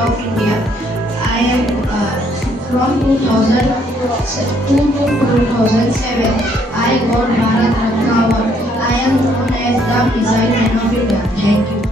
of India. I am from 2002 to 2007. I got Bharat Ratna Award. I am known as the Missile Man of India. Thank you.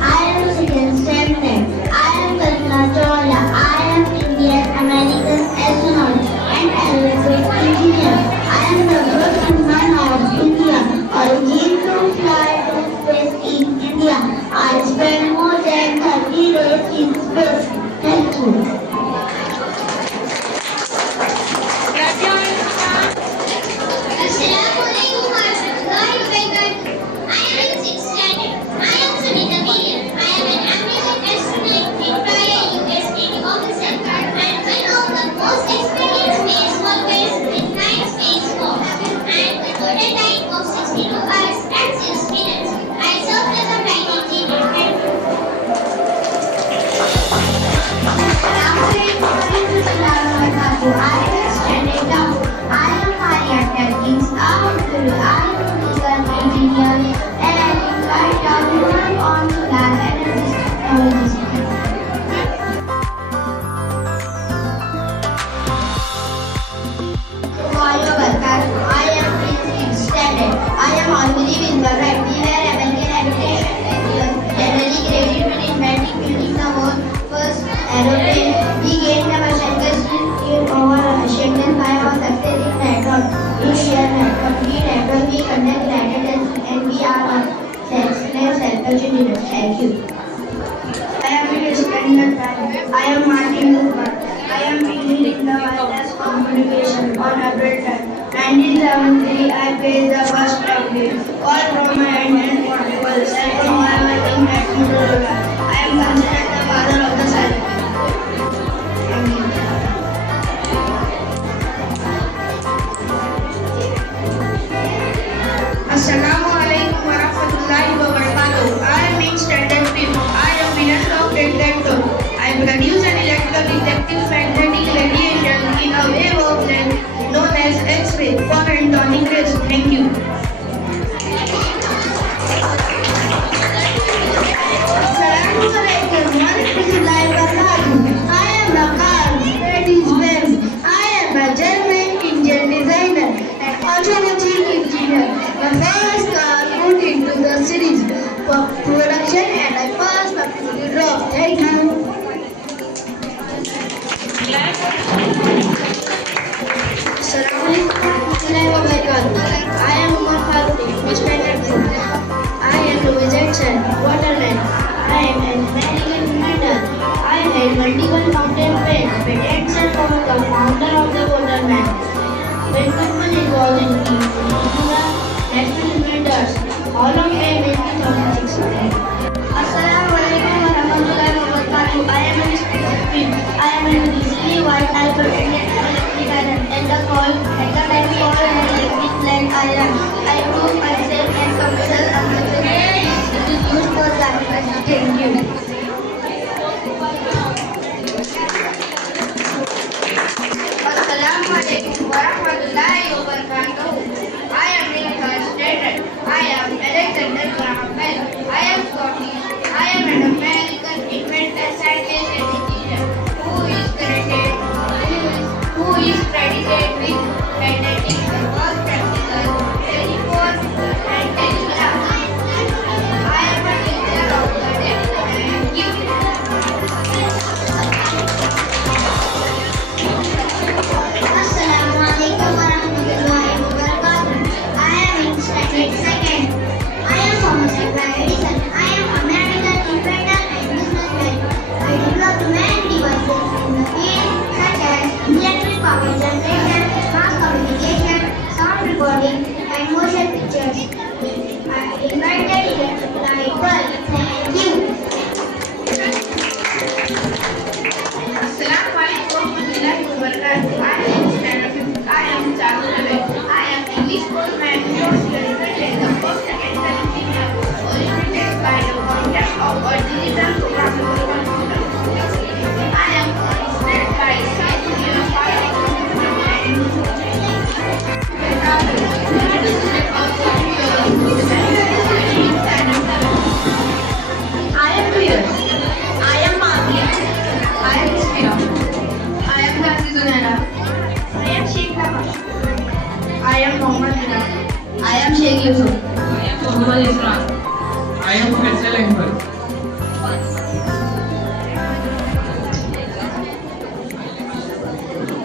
I am Second Standard. I am Kalpana Chawla. I am Indian American astronaut and aerospace engineer. I am the first woman of India origin to fly to space in India. I spent more than 30 days in space. Thank you. Assalamualaikum warahmatullahi wabarakatuh. I am in 6th standard. I am Sunita Meyer. I am an American astronaut retired US Navy officer and one of the most experienced space workers in 9 space force and a total time of 62 hours and 6 minutes. I served as a flight engineer. Thank you. Aeroplane, we gained the Shankar in over Schengen by our success in network. In share network, we conduct landed and we are a self-help engineer. Thank you. I am a standard I am Martin Cooper. I am beginning in the wireless communication on April 10. 1973, I played the first update. All from my hand and portable. Cell phone, I am working at Motorola. I am considered the father of the cell phone. Assalamualaikum warahmatullahi wabarakatuh. I am in standard 5. I am winner of detector. I produce an electrodetective magnetic radiation in a wave of length known as X-ray for atomic rays. Thank you. Assalamualaikum warahmatullahi wabarakatuh. I am Nakar Mercedes-Benz. I am a German Indian designer and automotive engineer. My first car put into the series for production and I passed publicity drop. Thank you. Assalamualaikum warahmatullahi wabarakatuh. I am Umar Faruqi, Standard 2. I am Louis Jackson, Waterland. I am an American inventor. I had multiple fountain patents and was the founder of the Waterman. When company was in the National Inventors Hall of Fame in 2016. Assalamualaikum warahmatullahi wabarakatuh. I am a student. I am an easily white alphabet and the call at the time for an electric plant iron. I prove myself and commercial opportunity. It is used for that. Thank you. Assalamualaikum warahmatullahi wabarakatuh. I am in third standard. I am Alexander Graham Bell. I am Scottish. I am an American inventor, scientist, and engineer who is credited with magnetic control, practical, telephone, and telegraph. I am a teacher of the day. Thank you. Assalamualaikum warahmatullahi wabarakatuh. I am in standard 2nd. I am Thomas Alva Edison. I am American inventor and businessman. I developed many devices in the field such as electric power generation, mass communication, sound recording, and motion pictures. I invented electric light bulb. Thank you. Assalamualaikum warahmatullahi wabarakatuh. I am standard 5. I am Charu Ravi. I am English postman who invented the first second engineer originated by the concept of a digital programmable computer. I am inspired by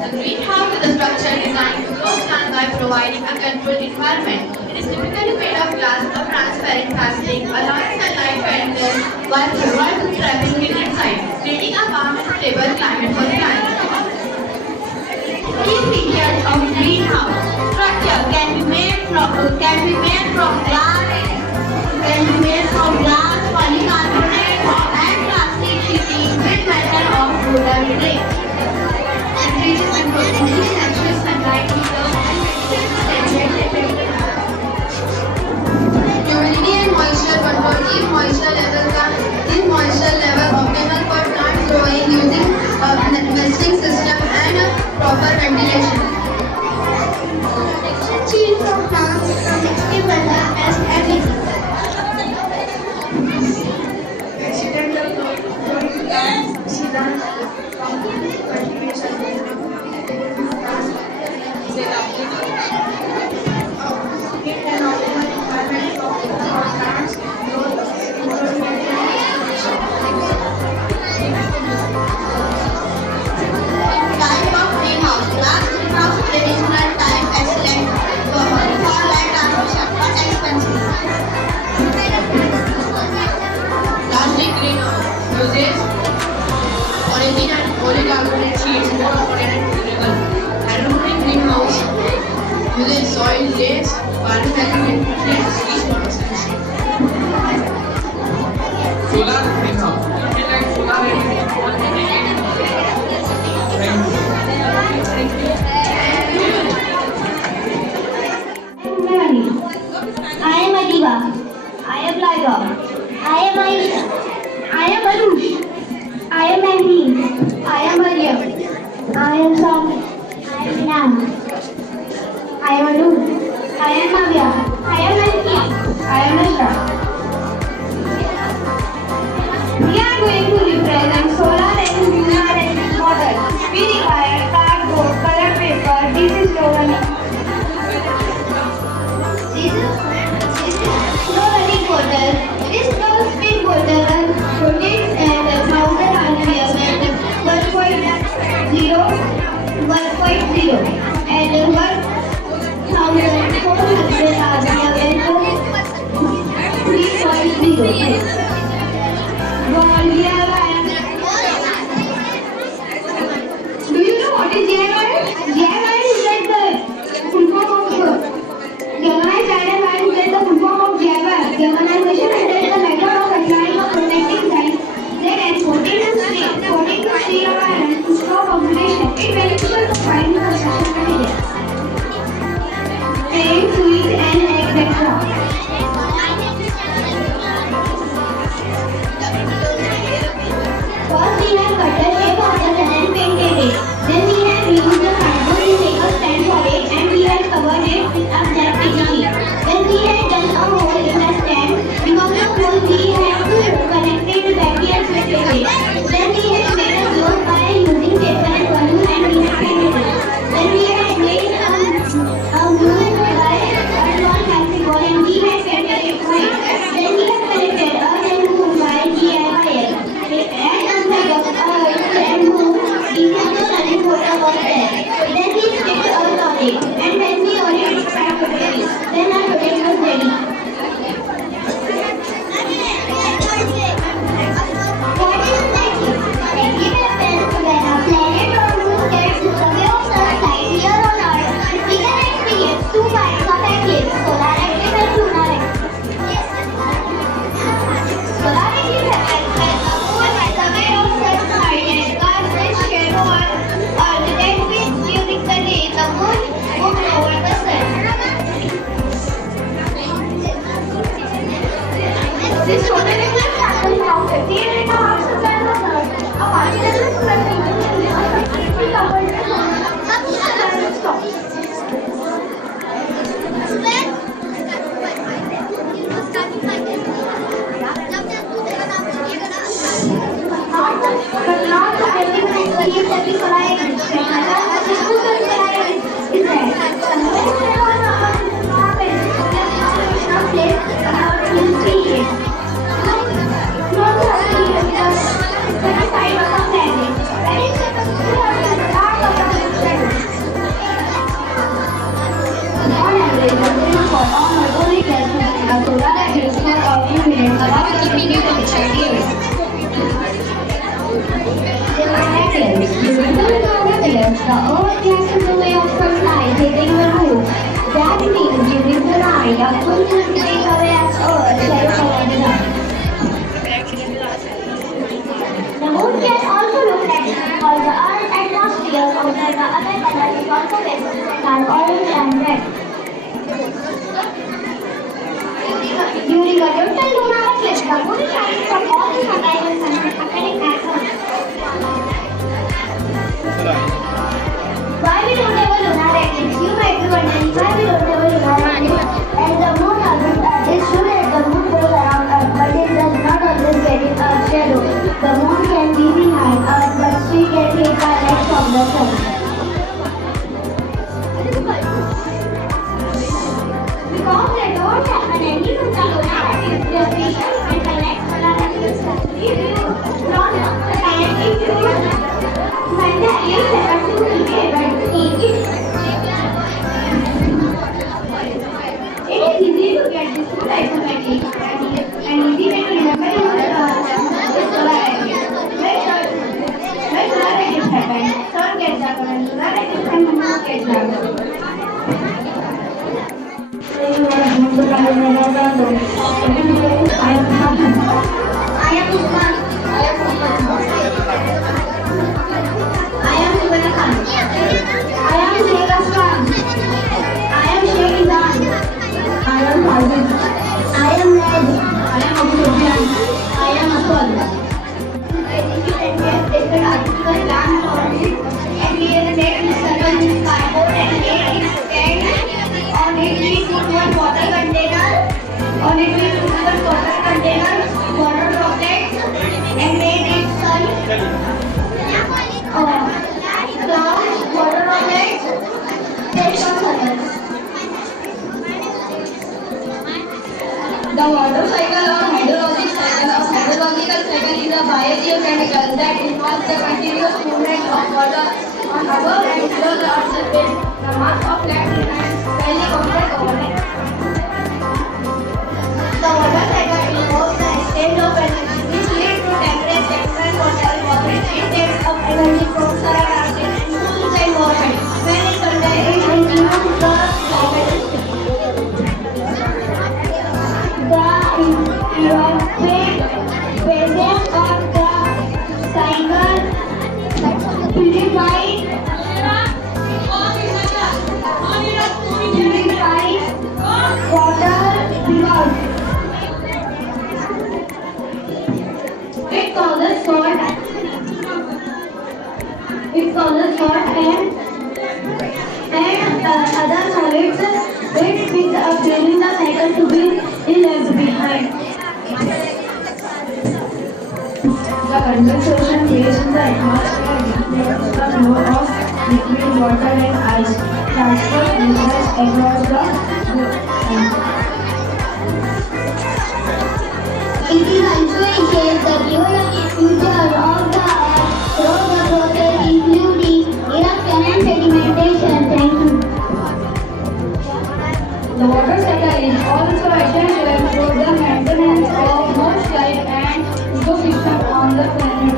The greenhouse is a structure designed to grow plants by providing a controlled environment. It is typically made of glass or transparent plastic, allowing sunlight to enter while trapping heat inside, creating a warm and stable climate for plants. Key features of greenhouse structure can be made from glass, polycarbonate, and plastic sheeting with metal or wood grade. Temperatures and proximity natural sunlight humidity and moisture control. Keep moisture level optimal for plant growing using a nesting system and proper ventilation. Protection shield from plants from extreme weather as everything. Accidental growing plants, seasons, Type of greenhouse. Glass greenhouse traditional type excellent for light transmission but expensive. Plastic greenhouse uses polythene and polycarbonate sheets more modern and durable. Aluminum greenhouse uses soil lace, carbon and trees for expansion. Solar greenhouse. You can like solar energy. I am Adiba. I am Laiba. I am Aisha. I am Arush. I am Andy. I am Mariam. I am Sam. I am Nam. I am Anu. I am Navya. I am Nanki. I am Nashra. We are going to represent solar and lunar energy model. We require cardboard, color paper, this is Giovanni. This is no running water. This no speed water rotates at 1000 RPM and 1.0 and 1400 RPM and 3.0. Do you know what is GIY? GIY is like the full form of galvanized iron wire is like the full form of GIY. Galvanization is the method of applying a protecting dye that adds coating to steel or iron to stop oxidation. It beneficial to fine construction materials. Paint, fluid and etc. First we have cut the shape of the sun and painted it. Then we have removed the cardboard to make a stand for it and we have covered it with a black PVC. When we have done a hole in the stand, because of hole we have to connect it directly and fit it. Then we have made a floor by using paper and balloon and we have painted it. Then we have made a moon by a small plastic ball and we have painted it white. Then we have connected earth and moon by DIY. And inside of earth and moon, even though running water was there. Then we stick earth on it. And when we orient it properly, then our product was ready. What is lighting? Lighting happens when a planet or moon gets the way of sunlight here on Earth. We can experience two kinds of eclipse, solar eclipse and lunar eclipse. Solar eclipse happens when a moon has the way of sunlight and casts its shadow on Earth. That means during the day the moon moves over the sun. This solar eclipse happens after 3.5 hours of the Earth. A particle solar eclipse is completely covered with sun. The sun stops. But not everyone believes that the solar eclipse is there. Is there. Somewhere around the Earth is not a place about 2-3 years. Not the side of the planet. They were necklace. During the eclipse, the Earth gases away of sunlight hitting the roof. That means during the night, a full moon takes away as Earth shadow covers up. The moon can also look like because the Earth's atmosphere outside the other colors is also visible and are orange and red. During a total lunar eclipse, the moon shines from all the horizons and appearing at once. Why we don't have a lunar eclipse? You might be wondering why we don't have a lunar eclipse. As the moon orbits Earth, it's true that the moon goes around Earth, but it does not always get in Earth's shadow. The moon can be behind Earth, but she gets hit by light from the sun. Because they don't have an any lunar eclipse, the vision and the next solar eclipse if you not and if you find the eclipse that you will be able to see it. It is easy to get this two isometric and easy way to remember this solar eclipse. When solar eclipse happens, sun gets darker and solar eclipse and moon gets darker. On it we put one water container, water droplets, and made it sun, clouds, water droplets, take on colors. The water cycle or hydrological cycle is a biogeochemical that involves the continuous movement of water on above and below the earth's surface. The mass of land remains fairly compact overnight. The water cycle involves the exchange of energy, which leads to temperature express water evaporation. It takes up energy from solar acid and cools the environment. When it condenses, it removes the climate. The eruptive phases of the cycle purifies water because it causes salt and other solids which speeds up during the cycle to be left behind. The condensation creates in the atmosphere decreases the flow of liquid water and ice, transfers minerals across the It is also ensures the future of the earth through the process including eruption and sedimentation. Thank you. The water cycle is also essential for the maintenance of most life and ecosystem on the planet.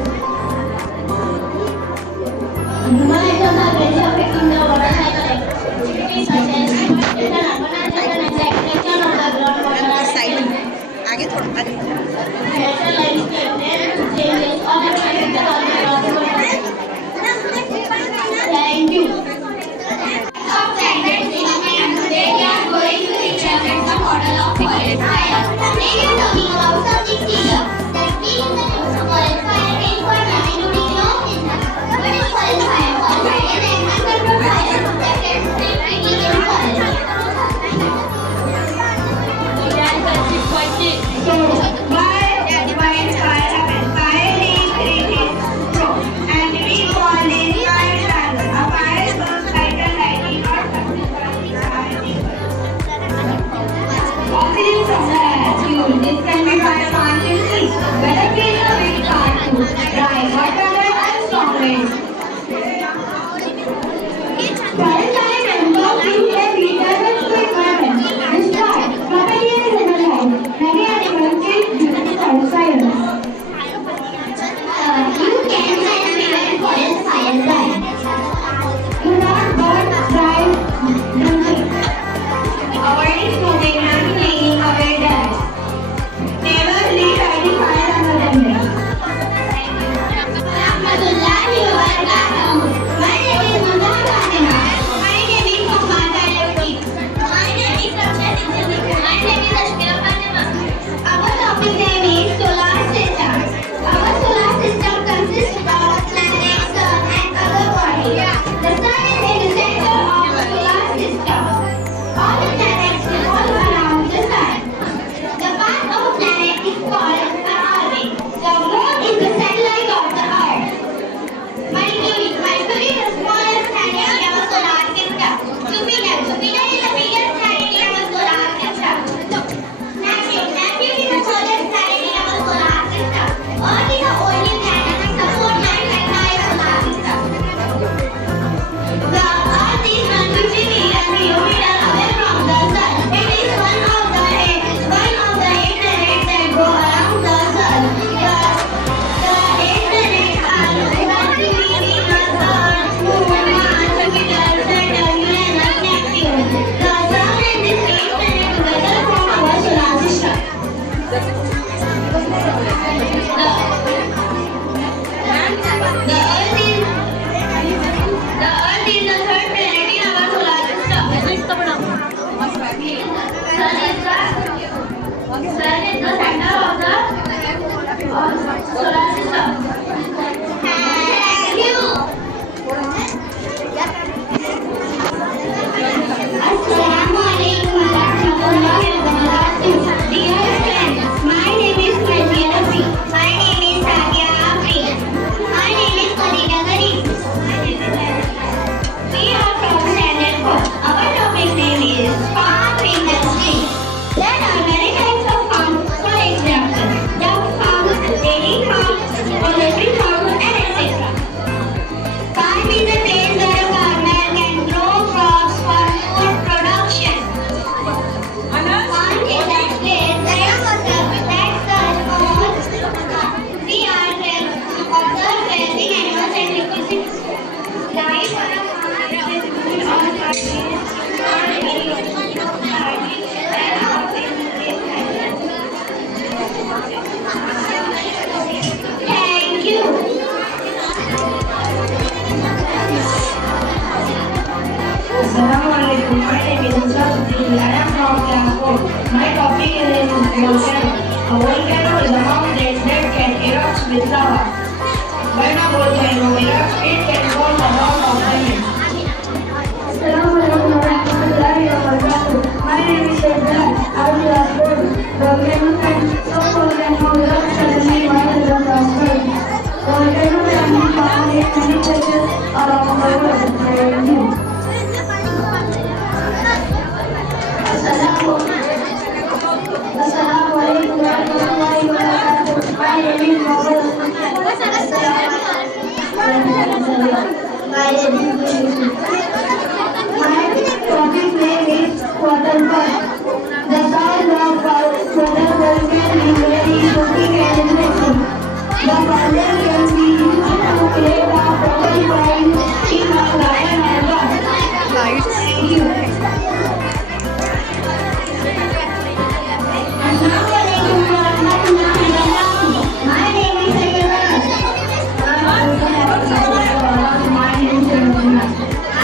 Human items are very affecting the water cycle activities such as urbanization and the extraction of the groundwater are silent. Natural landscape changes all affect the groundwater. Thank you. Today we are going to represent the model of forest fire. They are talking about something serious. The experience of forest fire is for them, including no business. What is forest fire? Forest fire is an uncontrolled fire that can spread quickly in forest. So, why defines My topic is volcano. A volcano is a mountain that can erupt with lava. When a volcano erupts, it can cause a lot of damage. Assalamualaikum warahmatullahi wabarakatuh. My name is Shahzad. I will ask for volcano and some volcano erupts suddenly while the transfer. Volcano can be found in many places around the world. Assalamualaikum warahmatullahi wabarakatuh. My name is Mohammed. My topic name is waterfall. The sound of waterfall can be very shocking and interesting. The fountain can be used to create a proper point in a garden or park. Thank you. Assalamualaikum warahmatullahi wabarakatuh. My name is Sayyidina. My name is Sayyidina.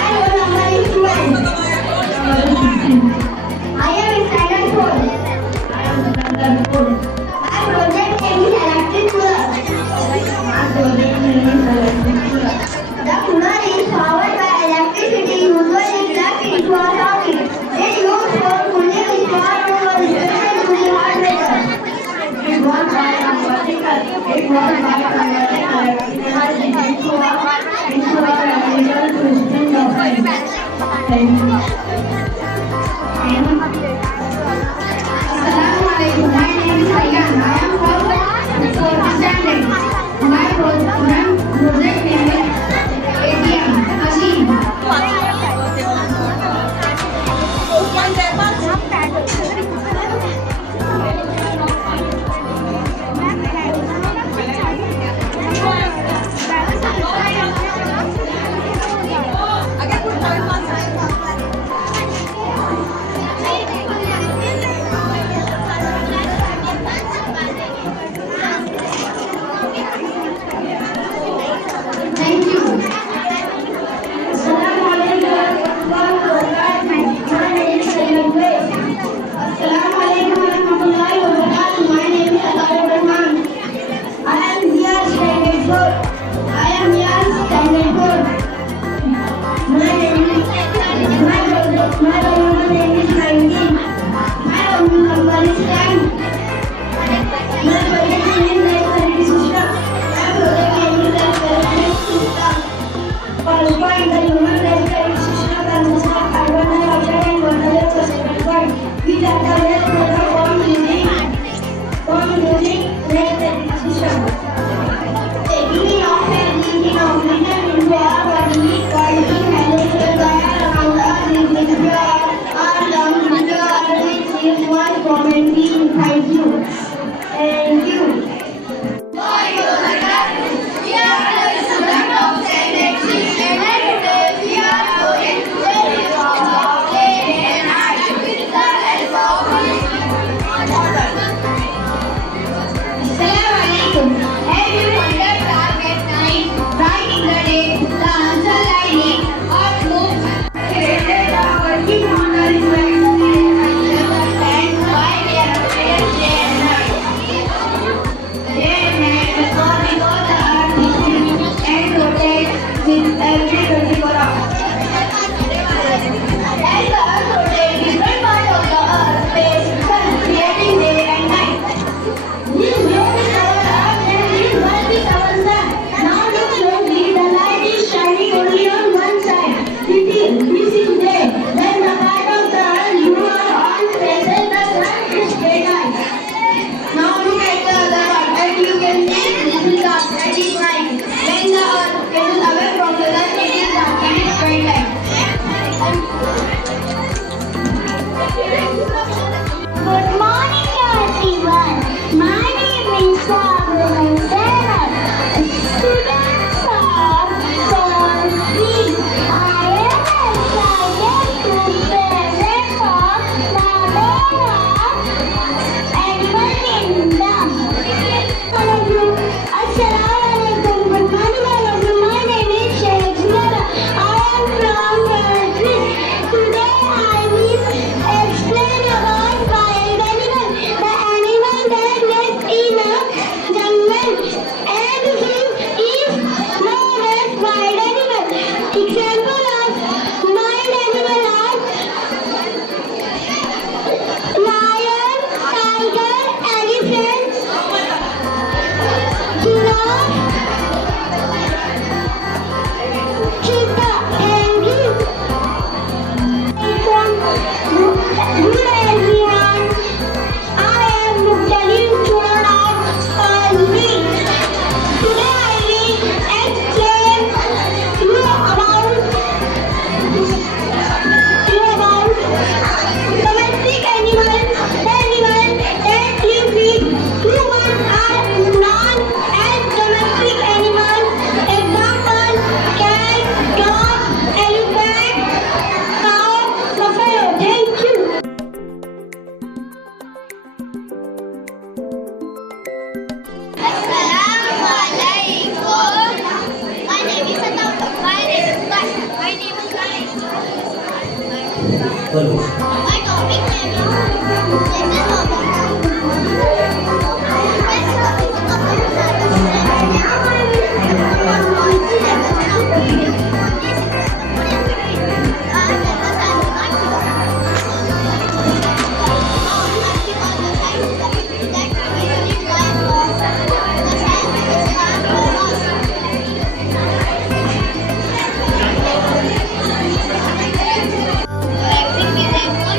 बोलो। My topic name is Jason Vaccine design for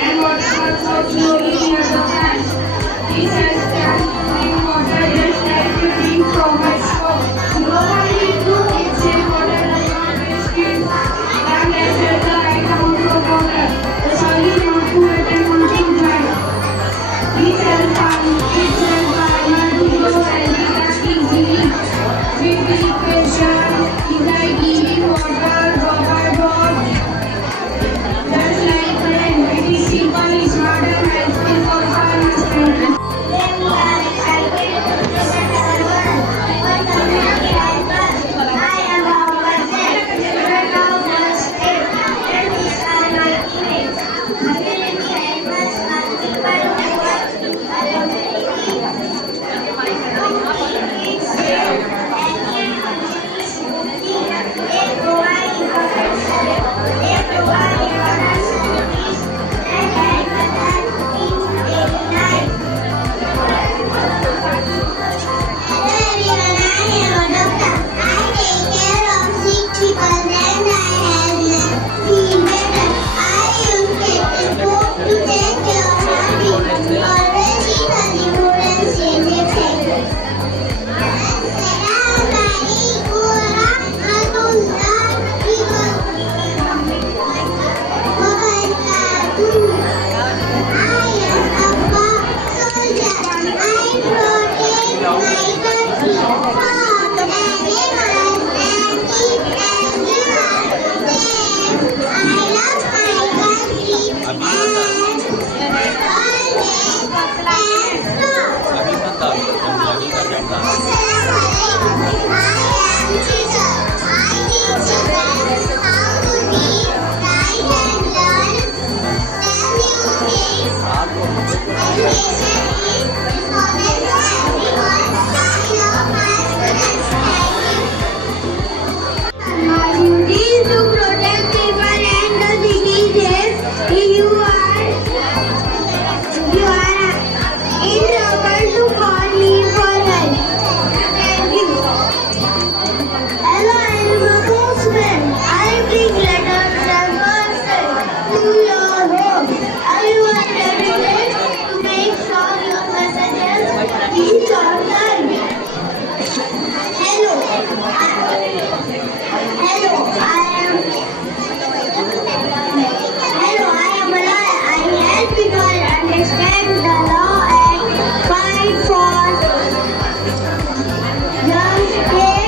and water comes out slowly near the plants. These cells can drink water just like you drink from a straw. No one will do it, say water does not waste it. That measures the right amount of water. The soil is not too wet and not too dry. These cells are itself by not to grow and they can easily with irrigation, igniting water drop by drop. Just like rain, it is simple, it's not a nice thing for farmers. Today we are excited to present our world. What community help us? I am Mohammed Zain, student of class 8, and these are my teammates. Community help us are people who work to our community, keep safe, and keep communities moving. They provide information, they provide important services, and help us in daily life. Hello everyone, I am a doctor. I take care of sick people and I help them feel better. I use stethoscope to check your heartbeat. Always keep a good and safe effect. My duty is to protect people and the diseases. You are in trouble to call me for help. Thank you. Hello, I am a postman. I bring letters and parcels to your home. Are you ready to make sure your messages reach on time? Hello, I am a lawyer. I help people understand the law and fight for justice.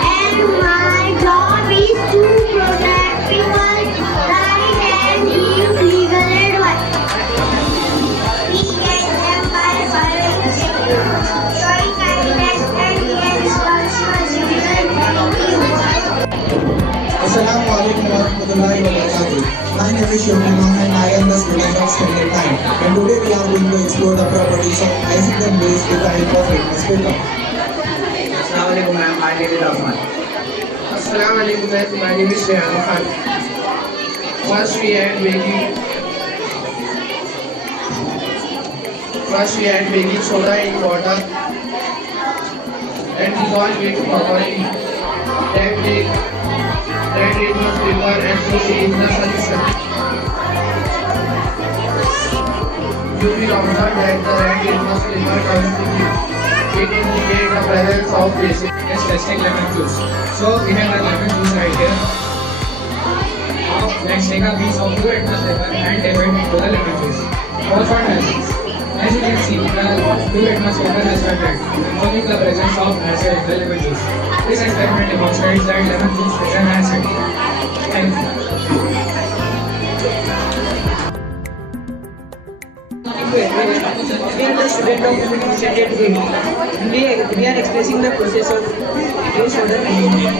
And my job is to protect people's rights and give legal advice. We get them by following showing kindness and being responsible citizens. Thank you. Assalamualaikum warahmatullahi wabarakatuh. My name is Shobhima and I am the student of Standard 9. And today we are going to explore the properties of acid and base with the help of litmus paper. Assalamualaikum ma'am, my name is Rahman. Assalamualaikum ma'am, my name is Rehan Khan. First we add baking soda in water and dissolve it properly. Then litmus paper and put in the solution. You will observe that the red litmus paper turns to blue. It indicates the presence of basic. Let's testing lemon juice. So we have a lemon juice right here. Now let's take a piece of blue litmus paper and dip it into the lemon juice. Watch what happens. As you can see, the blue litmus paper has turned red, confirming the presence of acid in the lemon juice. This experiment demonstrates that lemon juice is an acid. Thank you. We are the student of Standard 8. We are expressing the process of wastewater management.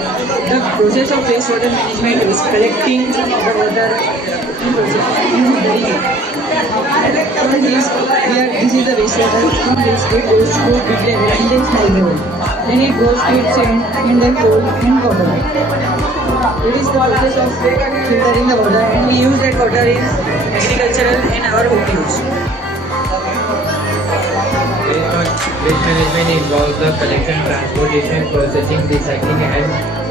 The process of wastewater management is collecting the water in process using drinking. This is the wastewater. From this it goes to big level and then small level. Then it goes to its end and then coal and water. It is the process of filtering the water and we use that water in agricultural and our home use. Waste management involves the collection, transportation, processing, recycling and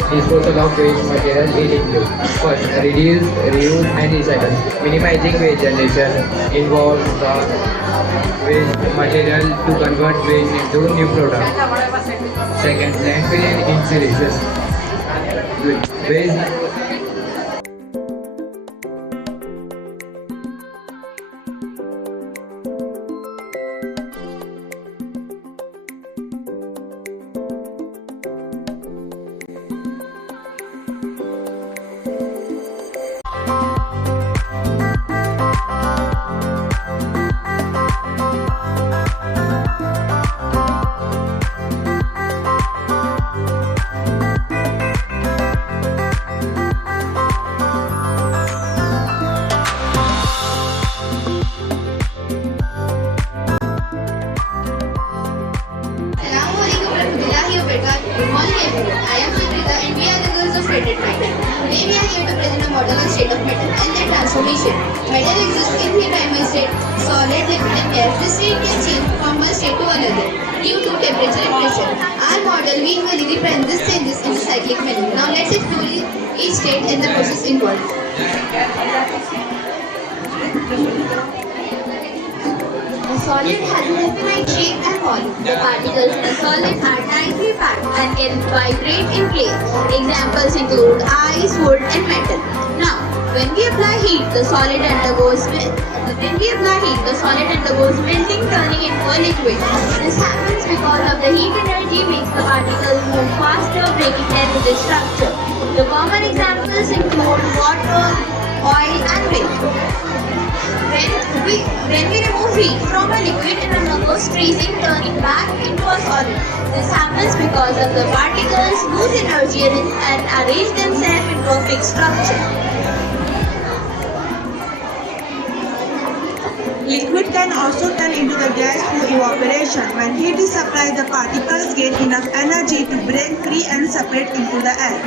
Disposal of waste material is included. First, reduce, reuse and recycle. Minimizing waste generation involves the waste material to convert waste into new product. Second, landfill incineration. Waste Assalamualaikum warahmatullahi wabarakatuh. Good morning everyone. I am Suprita and we are the girls of Frederick Metal. Today we are here to present a model and state of metal and their transformation. Metal exists in three primary states: solid, liquid and gas. This state can change from one state to another due to temperature and pressure. Our model visually represents these changes in the cyclic manner. Now let's explore each state and the process involved. The solid has a definite shape and volume. The particles in the solid are tightly packed and can vibrate in place. Examples include ice, wood, and metal. Now, when we apply heat, the solid undergoes melting, turning into a liquid. This happens because of the heat energy makes the particles move faster, breaking their rigid structure. The common examples include water, oil, and wind. When we remove heat from a liquid, it undergoes freezing, turning back into a solid. This happens because of the particles lose energy and arrange themselves into a fixed structure. Liquid can also turn into the gas through evaporation. When heat is supplied, the particles gain enough energy to break free and separate into the air.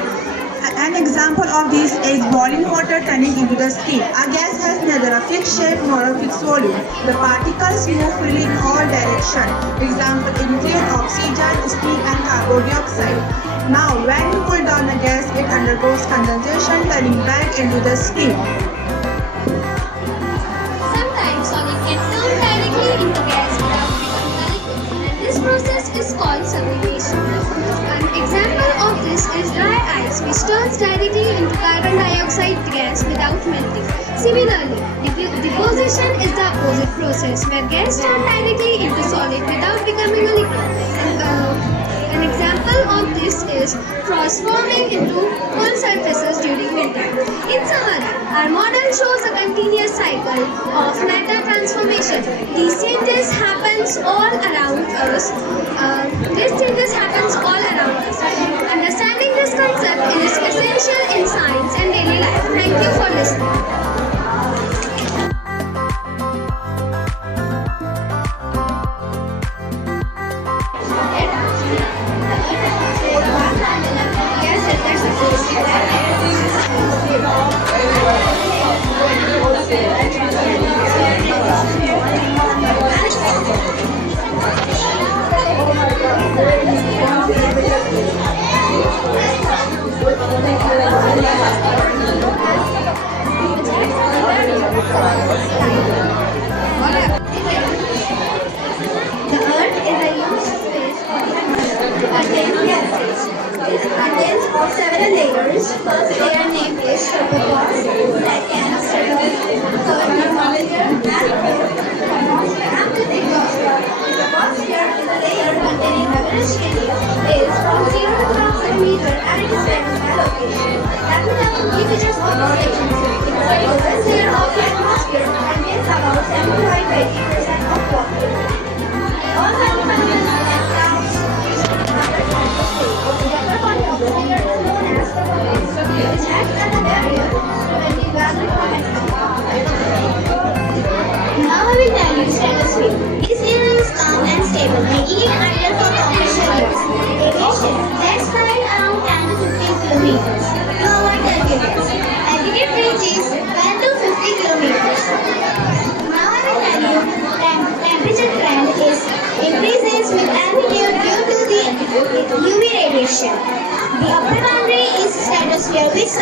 An example of this is boiling water turning into the steam. A gas has neither a fixed shape nor a fixed volume. The particles move freely in all directions. Example include oxygen, steam and carbon dioxide. Now, when you cool down a gas, it undergoes condensation, turning back into the steam. Sometimes solid can turn directly into gas without becoming a liquid, and this process is called sublimation. An example of this is dry ice, which turns directly into carbon dioxide gas without melting. Similarly, deposition is the opposite process, where gas turns directly into solid without becoming a liquid. An example of this is frost forming into cold surfaces during winter. In summary, our model shows a continuous cycle of matter transformation. These changes happens all around us. Understanding this concept is essential in science and daily life. Thank you for listening. The Earth is a huge space contains gases. It contains of several layers. First layer named is troposphere, second stratosphere, third atmosphere, and fourth atmosphere and the lithosphere. The troposphere is a layer containing average radius is from 0 to 1,000 meters and it is very high location. That will have key features of this station. It is the lowest layer of the atmosphere and contains about 75-80% of water. All manufacturers and clouds the upper part of the layer is known as the troposphere, which acts as a barrier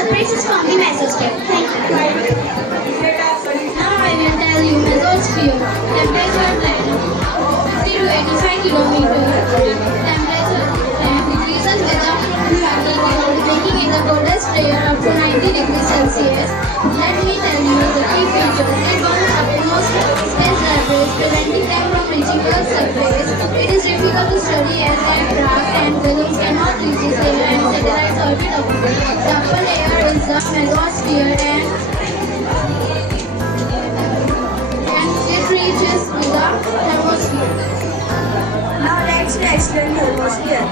separates us from the mesosphere. Thank you. Now I will tell you mesosphere. Temperature trend 50 to 85 kilometers. Temperature trend decreases with up to 30 kilometers, making it the coldest layer up to 90 degrees Celsius. Let me tell you the key features. It burns uppermost space debris, preventing them from reaching the surface. It is difficult to study as aircraft and balloons cannot reach this layer and satellites orbit above it. The upper layer is the mesosphere and it reaches to the thermosphere. Now let's explain thermosphere.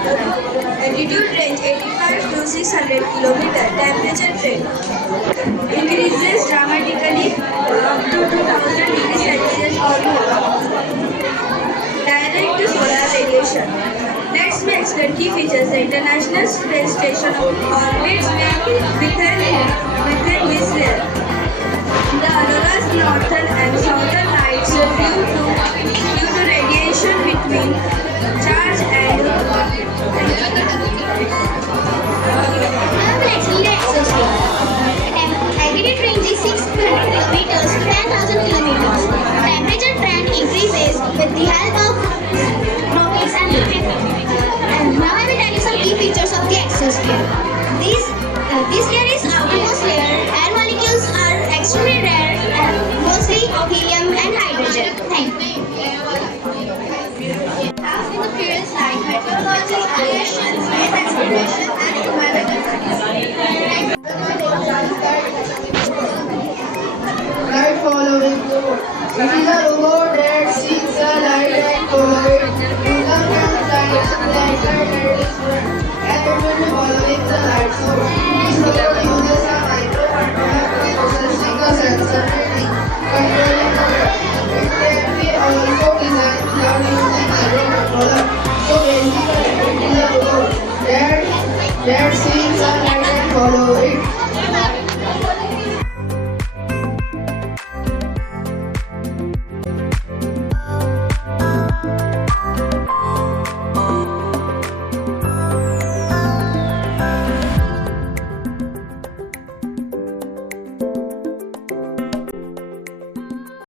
Altitude range 85 to 600 km. Temperature trend increases dramatically up to 2000 degrees Celsius or more. Direct solar radiation. Next we explain key features. The International Space Station orbits within this layer. The auroras, northern and southern lights are due to radiation between charge and Now let's see the exosphere. Altitude range is 600 meters to 10,000 kilometers. Temperature trend increases with the help of rockets and now I will tell you some key features of the exosphere. This layer is outermost layer. Air molecules are extremely rare and mostly helium and hydrogen. Thank you. Tasks in the fields like meteorology, aviation, space exploration, and environmental science. Right following. This is a